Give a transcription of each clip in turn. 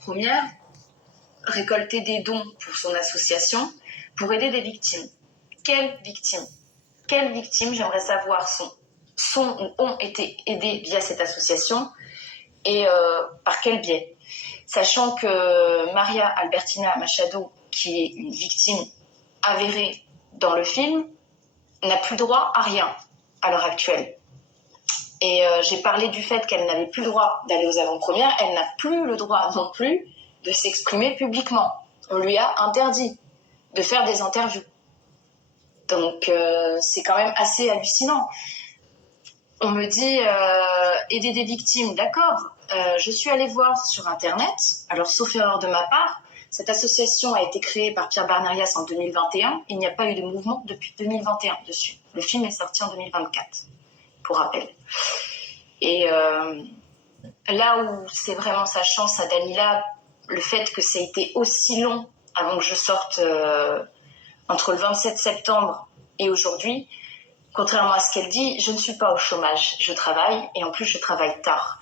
avant-première, récolter des dons pour son association pour aider des victimes. Quelles victimes? Quelles victimes, j'aimerais savoir, sont ou ont été aidées via cette association et par quel biais? Sachant que Maria Albertina Machado, qui est une victime avérée dans le film, n'a plus droit à rien à l'heure actuelle. Et j'ai parlé du fait qu'elle n'avait plus le droit d'aller aux avant-premières, elle n'a plus le droit non plus de s'exprimer publiquement. On lui a interdit de faire des interviews. Donc c'est quand même assez hallucinant. On me dit aider des victimes, d'accord. Je suis allée voir sur internet, alors sauf erreur de ma part, cette association a été créée par Pierre Barnerias en 2021. Il n'y a pas eu de mouvement depuis 2021 dessus. Le film est sorti en 2024, pour rappel. Et là où c'est vraiment sa chance à Dalila, le fait que ça a été aussi long avant que je sorte entre le 27 septembre et aujourd'hui, contrairement à ce qu'elle dit, je ne suis pas au chômage, je travaille et en plus je travaille tard.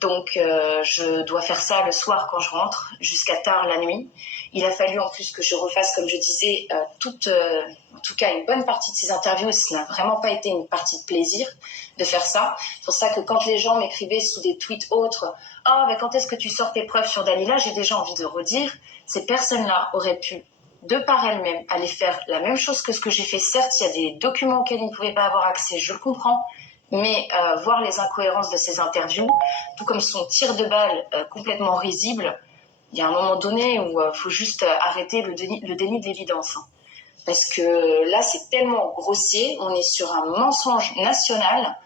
Donc je dois faire ça le soir quand je rentre, jusqu'à tard la nuit. Il a fallu en plus que je refasse, comme je disais, en tout cas une bonne partie de ces interviews. Ce n'a vraiment pas été une partie de plaisir de faire ça. C'est pour ça que quand les gens m'écrivaient sous des tweets autres « Ah, mais quand est-ce que tu sors tes preuves sur Dalila ?» J'ai déjà envie de redire, ces personnes-là auraient pu, de par elles-mêmes, aller faire la même chose que ce que j'ai fait. Certes, il y a des documents auxquels ils ne pouvaient pas avoir accès, je le comprends, mais voir les incohérences de ces interviews, tout comme son tir de balle complètement risible, il y a un moment donné où il faut juste arrêter le déni de l'évidence. Hein. Parce que là, c'est tellement grossier, on est sur un mensonge national,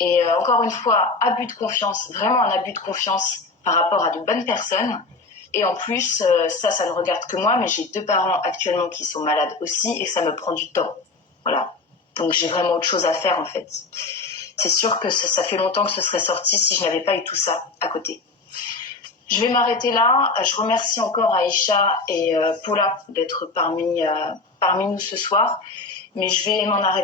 et encore une fois, abus de confiance, vraiment un abus de confiance par rapport à de bonnes personnes. Et en plus, ça ne regarde que moi, mais j'ai 2 parents actuellement qui sont malades aussi, et ça me prend du temps. Voilà. Donc j'ai vraiment autre chose à faire en fait. C'est sûr que ça fait longtemps que ce serait sorti si je n'avais pas eu tout ça à côté. Je vais m'arrêter là. Je remercie encore Aïcha et Paula d'être parmi nous ce soir. Mais je vais m'en arrêter.